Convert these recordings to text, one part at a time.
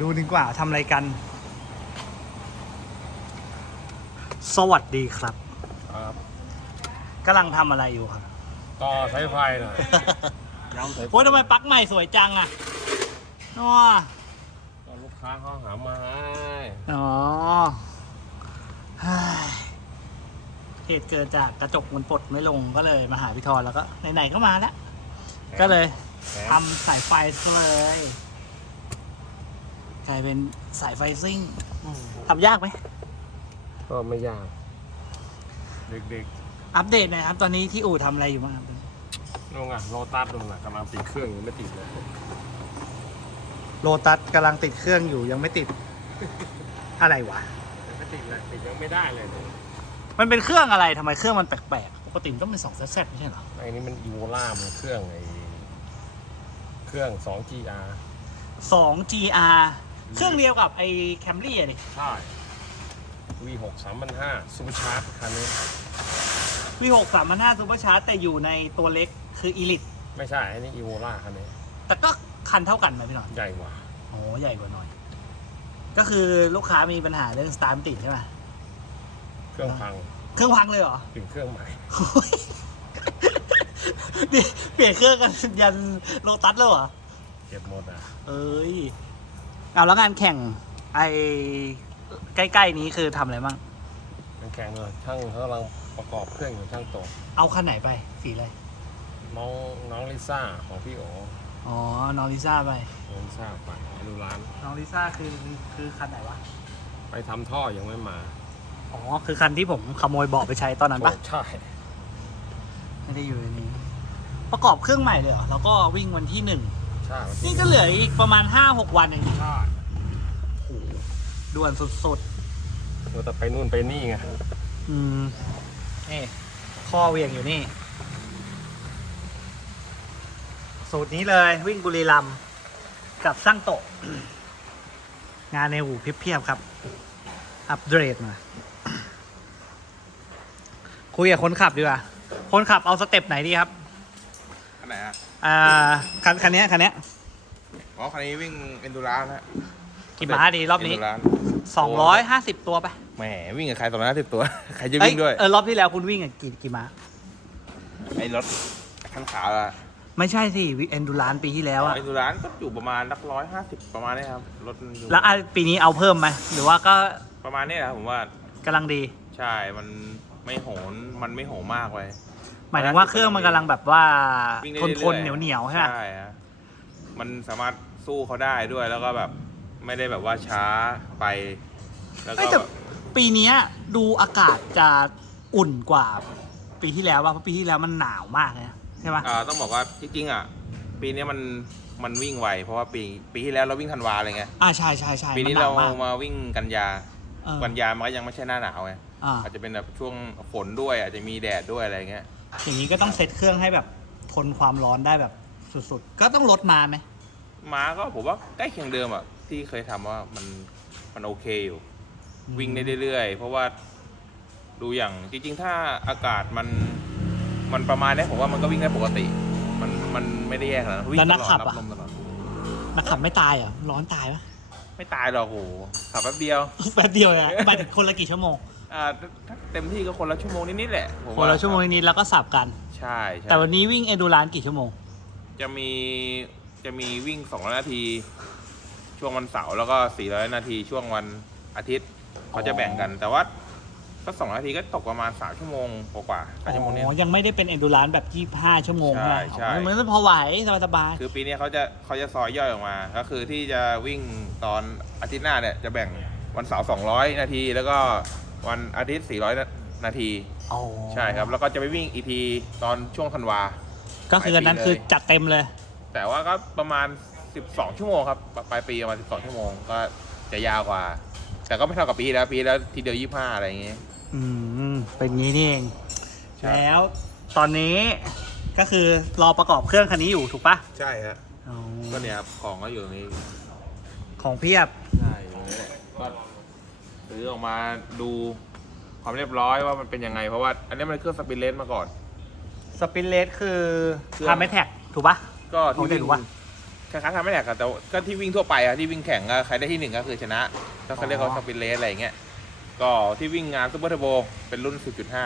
ดูดีกว่าทำอะไรกัน สวัสดีครับครับกำลังทำอะไรอยู่ครับ ต่อสายไฟหน่อย ย้ำสายไฟโอ้ยทำไมปลั๊กใหม่สวยจังอะนัวก็ลูกค้าเขาหามาให้อ๋อเฮ้ยเหตุเกิดจากกระจกมันปลดไม่ลงก็เลยมาหาพี่ทอนแล้วก็ไหนๆก็มาแล้ว ก็เลยแถมทำสายไฟซะเลย กลายเป็นสายไฟซิ่งทำยากไหม ก็ไม่ยาก เด็กอัปเดตหน่อยครับ ตอนนี้ที่อู่ทำอะไรอยู่บ้างครับๆนู่นอะโลตัสนู่นอะกำลังติดเครื่องยังไม่ติดเลยโลตัสกำลังติดเครื่องอยู่ยังไม่ติด อะไรวะ ยังไม่ติดเลยติดยังไม่ได้เลยเนี่ยมันเป็นเครื่องอะไรทำไมเครื่องมันแปลกๆ ปกติมันต้องเป็นสองแซดไม่ใช่เหรอ ไอ้นี่มันอีโวล่ามันเครื่องไอ้เครื่อง 2GR สอง GR เครื่องเดียวกับไอ้แคมรี่อะดิ ใช่ V6 3,500ซูเปอร์ชาร์จคันนี้วีหกสามพันห้าซูเปอร์ชาร์จแต่อยู่ในตัวเล็กคืออีลิทไม่ใช่อันนี้อีโวล่าคันนี้ แต่ก็คันเท่ากันไหมพี่หน่อยใหญ่กว่า โอ้ใหญ่กว่าหน่อย ก็คือลูกค้ามีปัญหาเรื่องสตาร์ทไม่ติดใช่ไหมเครื่องพังเครื่องพังเลยเหรอ ถึงเครื่องใหม่โอ้ยนี่เปลี่ยนเครื่องกันยันโลตัสแล้วเหรอ เก็บหมดอะ เอ้ย เอาแล้วงานแข่งไอใกล้ๆนี้คือทำอะไรบ้าง มันแข่งเลยช่างเขากำลังประกอบเครื่องอยู่ช่างโตเอาคันไหนไป สีอะไร น้องน้องลิซ่าของพี่โออ๋อ น้องลิซ่าไป น้องลิซ่าไปดูร้าน น้องลิซ่าคือคือคันไหนวะ ไปทำท่อยังไม่มาอ๋อ คือคันที่ผมขโมยเบาะไปใช้ตอนนั้นปะโอ้ใช่ไม่ได้อยู่ในนี้ ประกอบเครื่องใหม่เลยเหรอ แล้วก็วิ่งวันที่หนึ่ง ใช่นี่ก็เหลืออีกประมาณห้าหกวันเองใช่โอ้โหด่วนสุดเราจะไปนู่นไปนี่ไงๆ อืมนี่ข้อเวียงอยู่นี่ สูตรนี้เลยวิ่งบุรีรัมย์กับสร้างโตะ งานในหูเพียบๆครับ อัปเดตมา คุยกับคนขับดีกว่า คนขับเอาสเต็ปไหนดีครับ อันไหนฮะ อ่าคันคันนี้ยคันนี้ยอ๋อคันนี้วิ่งเอนดูรานฮะกี่ม้าดีรอบนี้เนดูรานสองร้อยห้าสิบตัวไปแหมวิ่งกับใครสองร้อยห้าสิบตัว ใครจะเอ้ยวิ่งด้วย เออรอบที่แล้วคุณวิ่งอะกี่กี่ม้า ไอ้รถคันขาวอะไม่ใช่สิวิเอนดูรานปีที่แล้วอะเอนดูรานก็อยู่ประมาณนักร้อยห้าสิบประมาณนี้ครับรถมันอยู่แล้วอะปีนี้เอาเพิ่มไหมหรือว่าก็ประมาณนี้แหละผมว่ากำลังดี ใช่มันไม่โหนมันไม่โหนมากเลย หมายถึงว่าเครื่องมันกำลังแบบว่าวิ่งได้ทนทนเหนีรื่ยวอเหนียวๆใช่ไหมใช่ฮะมันสามารถสู้เขาได้ด้วยแล้วก็แบบไม่ได้แบบว่าช้าไป แล้วก็เอ้ยแต่แบบปีเนี้ยดูอากาศจะอุ่นกว่า ปีที่แล้วว่าเพราะปีที่แล้วมันหนาวมากเลยนะใช่ปะอ่าต้องบอกว่าจริงๆอะ ปีนี้มันมันวิ่งไวเพราะว่าปีปีที่แล้วเราวิ่งธันวาเลยไงอ่าใช่ใช่ใช่ปีนี้มัหเราวมากมาวิ่งกันยาเออกันยามันก็ยังไม่ใช่หน้าหนาวไงอ่าอาจจะเป็นแบบช่วงฝนด้วย อาจจะมีแดดด้วยอะไรเงี้ย อย่างนี้ก็ต้องเซตเครื่องให้แบบทนความร้อนได้แบบสุดๆ ก็ต้องลดมาไหม ม้าก็ผมว่าใกล้เคียงเดิมอะ ที่เคยทำว่ามันมันโอเคอยู่วิ่งได้เรื่อยๆ เพราะว่าดูอย่างจริงๆ ถ้าอากาศมันมันประมาณเนี้ยผมว่ามันก็วิ่งได้ปกติ มันมันไม่ได้แย่ขนาดนั้นวิ่งแล้วตนักลอดขับรับอะลมตลอดนักขับไม่ตายเหรอร้อนตายปะไม่ตายหรอกโหขับแป๊บเดียว แป๊บเดียวอะไปคนละกี่ชั่วโมง อ่าถ้าเต็มที่ก็คนละชั่วโมงนิดๆแหละผมคนละชั่วโมงนิดๆแล้วก็สับกัน ใช่ใช่แต่วันนี้วิ่งเอดูรานกี่ชั่วโมง จะมีจะมีวิ่ง200นาที ช่วงวันเสาร์แล้วก็400นาทีช่วงวันอาทิตย์เขาจะแบ่งกันแต่ว่าก็สองนาทีก็ตกประมาณ3ชั่วโมงกว่าๆสามชั่วโมงเนี้ย อ๋อ ยังไม่ได้เป็นเอดูรานแบบ 25 ชั่วโมงใช่ไหมใช่อ๋อมันก็พอไหวสบายคือปีนี้เขาจะเขาจะซอยย่อยออกมา ก็คือที่จะวิ่งตอนอาทิตย์หน้าเนี่ยจะแบ่งวันเสาร์200นาที แล้วก็ วันอาทิตย์ 400 นาทีๆอ๋อใช่ครับ แล้วก็จะไปวิ่งอีทีตอนช่วงธันวา ก็คืออันนั้นคือจัดเต็มเลย แต่ว่าก็ประมาณ 12 ชั่วโมงครับปลายปีประมาณ 12 ชั่วโมงก็จะยาวกว่า แต่ก็ไม่เท่ากับปีที่แล้วปีที่แล้วทีเดียว 25 อะไรอย่างเงี้ยอืม เป็นงี้นี่เองใช่แล้วตอนนี้ก็คือรอประกอบเครื่องคันนี้อยู่ถูกปะใช่ฮะอ๋อก็เนี่ยครับของก็อยู่ตรงนี้ของเพียบ ใช่อยู่ตรงนี้แหละก็ ซื้อออกมาดูความเรียบร้อยว่ามันเป็นยังไง เพราะว่าอันนี้มันเครื่องสปินเลนมาก่อน สปินเลสคือเครื่องพาไม่แท็กถูกปะก็ของที่เด็วิ่กงวะแคล้ายๆทำไม่แหลกอะแต่ว่าก็ที่วิ่งทั่วไปอะที่วิ่งแข่งก็ใครได้ที่หนึ่งก็คือชนะก็เขาเรียกว่าสปินเลสอะไรอย่างเงี้ยก็ที่วิ่งงานซูเปอร์เทอร์โบเป็นรุ่น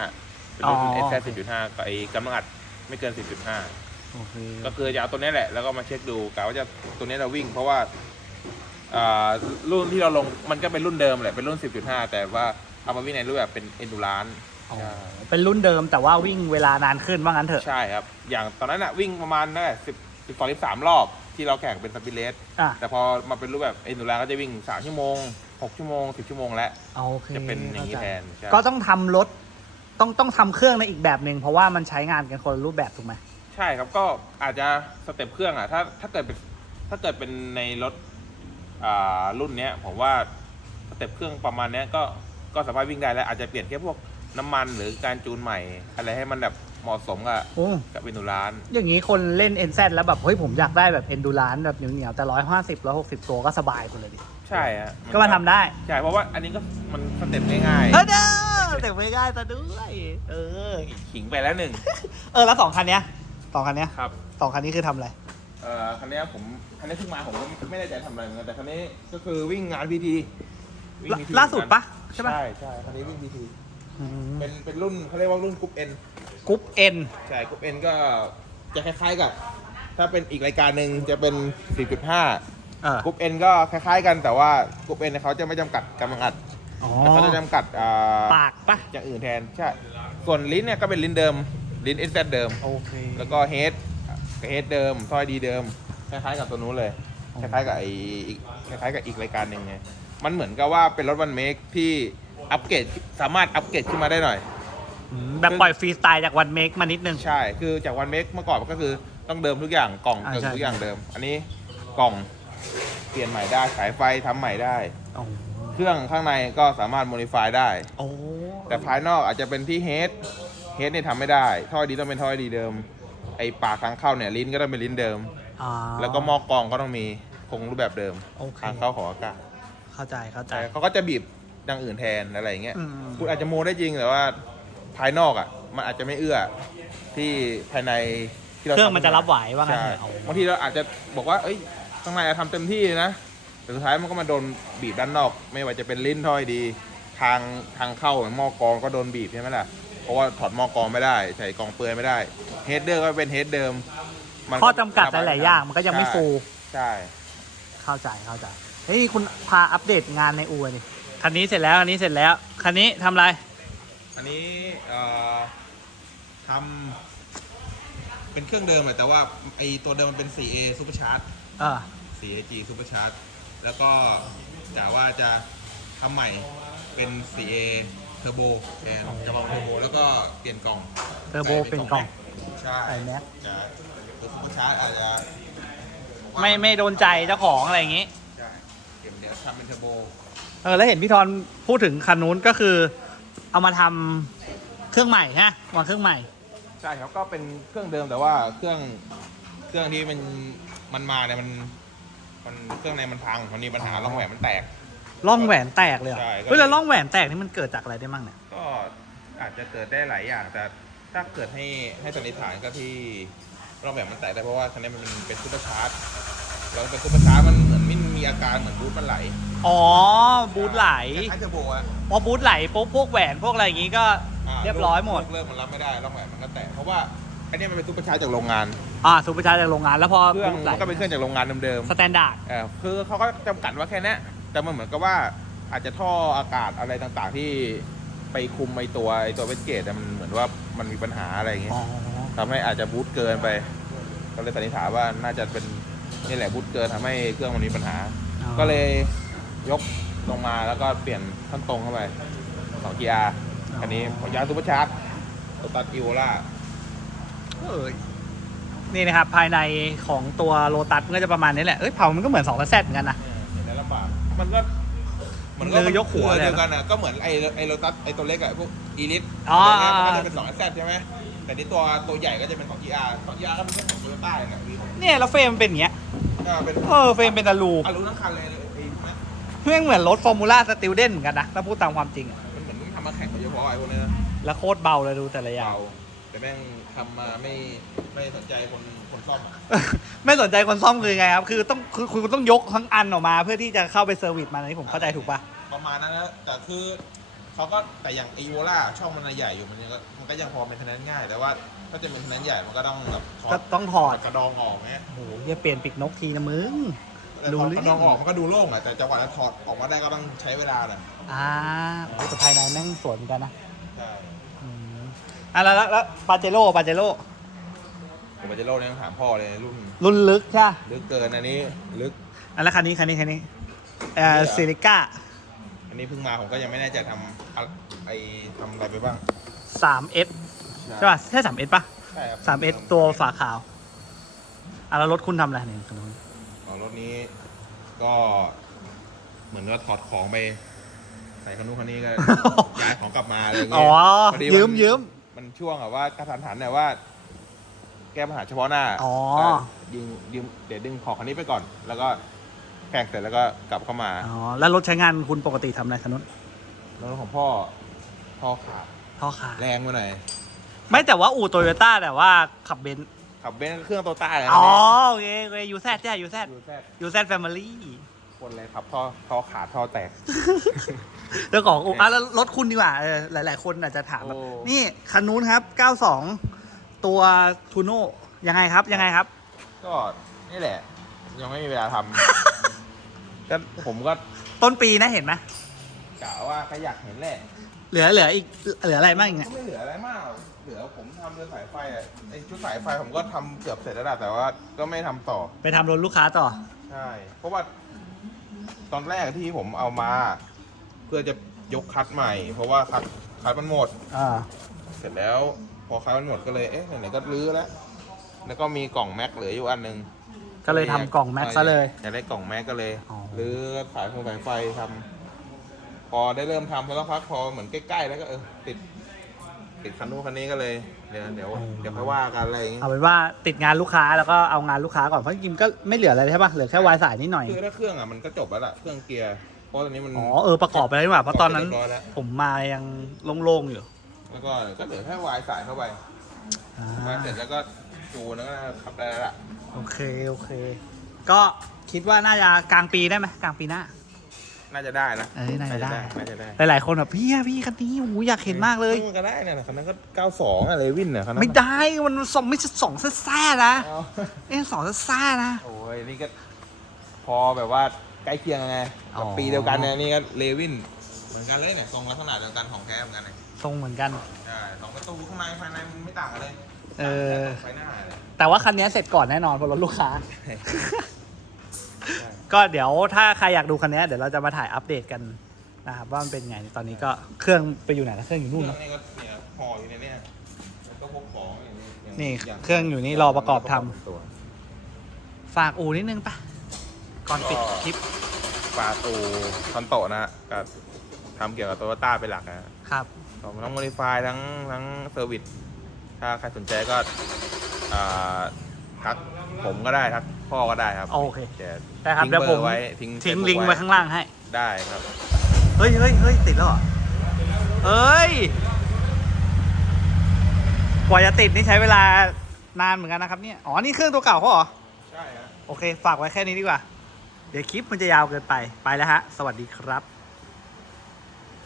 10.5 เป็นรุ่นอ๋อเอสแ10.5กับไอ้กำลังอัดไม่เกิน 10.5โอเคก็คือจะเอาตัวนี้แหละแล้วก็มาเช็คดูกะว่าจะตัวนี้เราวิ่งเพราะว่าอ่า รุ่นที่เราลงมันก็เป็นรุ่นเดิมแหละเป็นรุ่น 10.5 แต่ว่าเอามาวิ่งในรูปแบบเป็นเอนดูรานอ๋อเป็นรุ่นเดิมแต่ว่าวิ่งเวลานานขึ้นว่างั้นเถอะใช่ครับ อย่างตอนนั้นอะวิ่งประมาณนั่นแหละสิบสิบสองสิบสามรอบที่เราแข่งเป็นสปิเลสอะแต่พอมาเป็นรูปแบบเอนดูรานก็จะวิ่งสามชั่วโมงหกชั่วโมงสิบชั่วโมงแล้วโอเคจะเป็นอย่างนี้เข้ใจแทนใช่ก็ต้องทำรถต้องต้องทำเครื่องในอีกแบบหนึ่งเพราะว่ามันใช้งานกันคนละรูปแบบถูกไหมใช่ครับก็อาจจะสเต็ปเครื่องอะถ้าถ้าเกิดเป็นถ้าเกิดเป็นในรถอ่า รุ่นเนี้ยผมว่าสเต็ปเครื่องประมาณเนี้ยก็ก็สามารถวิ่งได้แล้วอาจจะเปลี่ยนแค่พวกน้ำมันหรือการจูนใหม่ อะไรให้มันแบบเหมาะสมกับโอ้ กับเอนดูราน อย่างนี้คนเล่น NZ แล้วแบบ เฮ้ย ผมอยากได้แบบ Endurance แบบเหนียวๆแต่ร้อยห้าสิบร้อยหกสิบตัวก็สบายไปเลยดิ ใช่ฮะก็มาทำได้ใช่เพราะว่าอันนี้ก็มันสเต็ปง่ายเออเด้อแต่ไม่ได้ซะด้วย เออ ๆขิงไปแล้วหนึ่งเออ แล้วสองคันเนี้ยสองคันเนี้ยครับ สองคันนี้คือทำอะไร เอ่อคันเนี้ยผมคันนี้เพิ่งมาผมก็ไม่ได้ใจทำอะไรเหมือนกันแต่คันนี้ก็คือวิ่งงานพีทีล่าล่าสุดปะใช่ปะใช่ใช่คันนี้วิ่งพีทีอืมเป็นเป็นรุ่นเขาเรียกว่ารุ่นกรุ๊ปเอ็นกรุ๊ปเอ็นใช่กรุ๊ปเอ็นก็จะคล้ายๆกับ ถ้าเป็นอีกรายการหนึ่งจะเป็น 4.5เออกรุ๊ปเอ็นก็คล้ายๆกันแต่ว่ากรุ๊ปเอ็นเขาจะไม่จำกัดกำลังอัดอ๋อแต่เขาจะจำกัดอ่าปากปะอย่างอื่นแทนใช่ส่วนลิ้นเนี่ยก็เป็นลิ้นเดิมลิ้นเอสเดิมโอเคแล้วก็เฮด กับเฮดเดิมถ้อยดีเดิม คล้ายๆกับตัวนู้นเลย คล้ายๆกับไออีกคล้ายๆกับอีกรายการหนึ่งไงมันเหมือนกับว่าเป็นรถวันเมคที่อัปเกรดสามารถอัปเกรดขึ้นมาได้หน่อยอืมแบบปล่อยฟรีสไตล์จากวันเมกมานิดนึง ใช่ คือจากวันเมคเมื่อก่อนมันก็คือต้องเดิมทุกอย่างกล่องอ่าเดิมใช่ ทุกอย่างเดิม อันนี้กล่องเปลี่ยนใหม่ได้สายไฟทำใหม่ได้ โอ้เครื่องข้างในก็สามารถโมดิฟายได้ โอ้แต่ภายนอกอาจจะเป็นที่เฮดเฮดเนี่ยทำไม่ได้ ท่อดีต้องเป็นท่อดีเดิม ไอปากทางเข้าเนี่ยลิ้นก็ต้องเป็นลิ้นเดิมอ่าแล้วก็หม้อกรองก็ต้องมีคงรูปแบบเดิมโอเค ทางเข้าของอากาศเข้าใจเข้าใจ แต่เขาก็จะบีบอย่างอื่นแทนอะไรอย่างเงี้ยอืม คุณอาจจะโมได้จริงแต่ว่าภายนอกอะ มันอาจจะไม่เอื้อที่ภายในที่เราเครื่องมันจะรับไหวว่างั้นใช่เถอะบางทีเราอาจจะบอกว่า เอ้ยข้างในอะทำเต็มที่นะแต่สุดท้ายมันก็มาโดนบีบด้านนอก ไม่ว่าจะเป็นลิ้นถ้อยดี ทางทางเข้าหม้อกรองก็โดนบีบใช่ไหมล่ะเพ ราะว่าถอดหม้อกรองไม่ได้ใส่กรองเปลือยไม่ได้เฮดเดอร์ก็เป็นเฮดเดิมมันข้อจำกัดหลายๆอย่างมันก็ยังไม่ฟูใช่ เข้าใจเข้าใจเฮ้ยคุณพาอัปเดตงานในอู่ดิคันนี้เสร็จแล้วอันนี้เสร็จแล้วคันนี้ทำอะไร อันนี้เอ่อทำเป็นเครื่องเดิมอะแต่ว่าไอตัวเดิมมันเป็น 4A Super Charge เออ 4AG Super Charge แล้วก็กะว่าจะทำใหม่เป็น 4A Turbo แทนกระบอกเทอร์โบแล้วก็เปลี่ยนกล่องเทอร์โบเป็นกล่อง ใช่ใส่แม็ก จะตัว Super Charge อาจจะผว่าไม่ไม่โดนใจเจ้าของอะไรอย่างงี้ ใช่เดี๋ยวเดี๋ยวทำเป็นเทอร์โบเออแล้วเห็นพี่ทอนพูดถึงคันนู้นก็คือ เอามาทำเครื่องใหม่ฮะวางเครื่องใหม่ ใช่ครับก็เป็นเครื่องเดิมแต่ว่าเครื่องเครื่องที่มันมันมาเนี่ยมัน มันเครื่องในมันพังมันมีปัญหาร่องแหวนมันแตก ร่องแหวนแตกเลยเหรอใช่ก็ เฮ้ยแล้วร่องแหวนแตกนี่มันเกิดจากอะไรได้มั่งเนี่ย ก็อาจจะเกิดได้หลายอย่าง แต่ถ้าเกิดให้ให้สันนิษฐานก็ที่ร่องแหวนมันแตกได้เพราะว่าคันนี้มันเป็นซูเปอร์ชาร์จแล้วเป็นซูเปอร์ชาร์จมันเหมือนมันมีอาการเหมือนบูทมันไหลอ๋อ บูทไหล คล้ายๆเทอร์โบอะพอบูทไหลปุ๊บพวกแหวนพวกอะไรอย่างงี้ก็าเรียบร้อยหมด ลูกเลิกมันรับไม่ได้ร่องแหวนมันก็แตกเพราะว่าอันนี้มันเป็นซูเปอร์ชาร์จจากโรงงานอ่าสูบประชาจากโรงงานแล้วพอเครื่องบูทไหลมันก็เป็นเครื่องจากโรงงานเดิมๆสแตนดาร์ดเออคือเขาก็จำกัดว่าแค่เนี้ย แต่มันเหมือนกับว่าอาจจะท่ออากาศอะไรต่างๆ ที่ไปคุมไอตัวไอตัวเวสเกตมันเหมือนว่ามันมีปัญหาอะไรอย่างเงี้ยอ๋อทำให้อาจจะบูตเกินไป ก็เลยสันนิษฐานว่าน่าจะเป็นนี่แหละบูตเกินทำให้เครื่องมันมีปัญหา ก็เลยยกลงมาแล้วก็เปลี่ยนขั้นตรงเข้าไปสอง GR อันนี้ยางซูเปอร์ชาร์จตัวตัดอีโวล่าเออนี่นะครับ ภายในของตัวโลตัสมันก็จะประมาณนี้แหละ เอ้ยเผามันก็เหมือน2องแซดเหมือนกันนะ เห็นแล้วลำบาก มันก็มันเรือยกหัวเลยเดียวกันอะก็เหมือนไอไอโรตัสไอตัวเล็กอะพวกอีลิทอ๋อมันก็จะเป็นสองแซดใช่ไหมแต่นี่ตัวตัวใหญ่ก็จะเป็นของ GR ของ GR ก็เป็นของโตโยต้าเนี่ยวีเนี่ยแล้วเฟรมเป็นอย่างเงี้ยก็เป็นเออเฟรมเป็นอะลูอารู้ทั้งคันเลยไอ้มันเพื่อนเหมือนรถฟอร์มูล่าสติลเดนเหมือนกันนะถ้าพูดตามความจริงอะเหมือนทำมาแข่งโดยเฉพาะไอ้พวกนี้นะแล้วโคตรเบาเลยดูแต่ละอย่าง เบาแต่แม่ง ทำมาไม่ไม่สนใจคนคนซ่อมอะไม่สนใจคนซ่อมคือไงครับ คือต้องคือคุณต้องยกทั้งอันออกมา เพื่อที่จะเข้าไปเซอร์วิสมันอันนี้ผมเข้าใจถูกปะประมาณนั้นนะแต่คือเขาก็แต่อย่างอีโวล่าช่องมันใหญ่อยู่มันยังก็มันก็ยังพอเป็นทนั้นง่าย แต่ว่าถ้าจะเป็นทนั้นใหญ่มันก็ต้องแบบถอก็ดต้องถอดกระดองออกไงโอ้โหเฮียเปลี่ยนปีกนกทีนะมึง แต่ดูถอดเรื่กอง ระดองออกมันก็ดูโล่งอะแต่จังหวะจะถอดออกมาได้ก็ต้องใช้เวลาหน่อยอ่าโอ้ยแต่ภายในแม่งสวยเหมือนกันนะใช่อืม อะแล้วแล้วแล้วปาเจโร่ปาเจโร่ผมไปเจโร่เนี่ยต้องถามพ่อเลยรุ่นรุ่นลึกใช่ปะลึกเกินอันนี้ลึก อะแล้วคันนี้คันนี้คันนี้เอ่อนี่เหรอซิลิก้าอันนี้เพิ่งมาผมก็ยังไม่แน่ใจทำอะไอทำอะไรไปบ้างสามเอสใช่ป่ะใช่สามเอสป่ะใช่ครับสามเอสตัวฝาขาวอะแล้วรถคุณทำอะไรเนี่ยคันนู้นของรถนี้ก็ เหมือนว่าถอดของไป ใส่คันนู้นคันนี้ก็ ย้ายของกลับมาอะไรอย่างอ๋เงี้อยพอดียืมยืม มันช่วงแบบว่ากระทันหันเนี่ยว่า แก้ปัญหาเฉพาะหน้าอ๋อ ก็ยิงยืมเดี๋ยวดึงของคันนี้ไปก่อน แล้วก็แข่งเสร็จแล้วก็กลับเข้ามาอ๋อ แล้วรถใช้งานคุณปกติทำอะไรคันนู้นแล้วรถของพ่อพ่อขาดท่อขาดแรงไปหน่อยไม่แต่ว่าอู่โตโยต้าแต่ว่าขับเบนซ์ขับเบนซ์เครื่องโตต้าเลยอ๋อโอเคโอเคยูแซดใช่ยูแซดดูแทบยูแซดแฟมิลี่ คนเลยขับท่อท่อขาดท่อแตกแล้วของอู่อะแล้วรถคุณดีกว่าเออหลาย ๆ คนอาจจะถามแบบโอ้ นี่คันนู้นครับ 92 ตัวทูโน่ยังไงครับยังไงครับ ก็นี่แหละ ยังไม่มีเวลาทำก็ผมก็ต้นปีนะเห็นไหมกะว่าก็อยากเห็นแหละเหลือเหลืออีกเหลืออะไรบ้างอีกก็เนี่ยไม่เหลืออะไรมากหรอกเหลือผมทำเรื่องสายไฟอะไอชุดสายไฟผมก็ทำเกือบเสร็จแล้วล่ะแต่ว่าก็ไม่ทำต่อ ไปทำรถลูกค้าต่อ ใช่ เพราะว่า ตอนแรกที่ผมเอามา เพื่อจะยกคัดใหม่ เพราะว่าคัดคัดมันหมด อ่า เสร็จแล้วพอคัดมันหมดก็เลยเอ๊ะไหนๆก็รื้อแล้วแล้วก็มีกล่องแม็กเหลืออยู่อันหนึงก็เลยทำกล่องแม็กซ์ซะเลย อยากได้กล่องแม็กก็เลยอ๋อ หรือสายไฟสายไฟทำพอได้เริ่มทำพอสักพักพอเหมือนใกล้ๆแล้วก็เออติด ติดคันนู้นคันนี้ก็เลยเดี๋ยวเดี๋ยวเดี๋ยวค่อยว่ากันอะไรอย่างงี้เอาเป็นว่าติดงานลูกค้าแล้วก็เอางานลูกค้าก่อนเพราะจริงๆก็ไม่เหลืออะไรใช่ป่ะเหลือแค่วายสายนิดหน่อยคือถ้าเครื่องอะมันก็จบแล้วล่ะเครื่องเกียร์เพราะตอนนี้มันอ๋อเออประกอบไปแล้วดีกว่าเพราะตอนนั้นเรียบร้อยแล้วผมมายังโล่งๆอยู่แล้วก็ก็เหลือแค่วายสายเข้าไปอ่าวายเสร็จแล้วก็จูนแล้วก็ขับได้แล้วล่ะ โอเค โอเค ก็คิดว่าน่าจะกลางปีได้ไหมกลางปีหน้า น่าจะได้นะเอ้ยน่าจะได้ น่าจะได้หลาย ๆ คนแบบพี่อะพี่คันนี้โอ้โหอยากเห็นมากเลย มันก็ได้นะคันนั้นก็92อะไรวินเนี่ยคันนั้นไม่ได้มันสองไม่ใช่สองแซ่ๆนะเอาเอ้ยสองแซ่ๆนะ โอ้ยนี่ก็ พอแบบว่าใกล้เคียงไงอ๋อปีเดียวกันเนี่ยนี่ก็เลวิน เหมือนกันเลยเนี่ยทรงลักษณะเดียวกันของแท้เหมือนกันเลยทรงเหมือนกัน ใช่สองประตูข้างในภายในมันไม่ต่างกันเลยเออ ไฟหน้าเลยแต่ว่าคันนี้เสร็จก่อนแน่นอนเพราะรถลูกค้า ก็เดี๋ยวถ้าใครอยากดูคันนี้เดี๋ยวเราจะมาถ่ายอัปเดตกันนะครับว่ามันเป็นไงตอนนี้ก็เครื่องไปอยู่ไหนแล้วเครื่องอยู่เครื่นู่อนงเนอะ นี่ก็เนี่ยห่ออยู่ในเนี่ยแล้วก็พกของอย่างนี้อย่างนี่ย่าเครื่องอยู่นี่รอประกอบทำ ตัว ฝากอู่นิดนึงปะก่อนปิดคลิปปาตูคอนโตะนะฮะกับทำเกี่ยวกับโตโยต้าเป็นหลักนะฮะครับทั้งโมดิฟายทั้งทั้งเซอร์วิสถ้าใครสนใจก็อ่าทักผมก็ได้ทัก พ่อก็ได้ครับโอเคเดี๋ยวได้ครับทิ้งเดี๋ยวเบผอมร์ไว้ทิ้งทิ้ง Facebook ลิงก์ไว้ข้างล่างให้ ได้ครับ เฮ้ยเฮ้ยเฮ้ยติดแล้วเหรอเอ้ย กว่าจะติดนี่ใช้เวลานานเหมือนกันนะครับเนี่ย อ๋อ นี่เครื่องตัวเก่าเขาเหรอ ใช่ฮะโอเค ฝากไว้แค่นี้ดีกว่า เดี๋ยวคลิปมันจะยาวเกินไป ไปแล้วฮะ สวัสดีครับ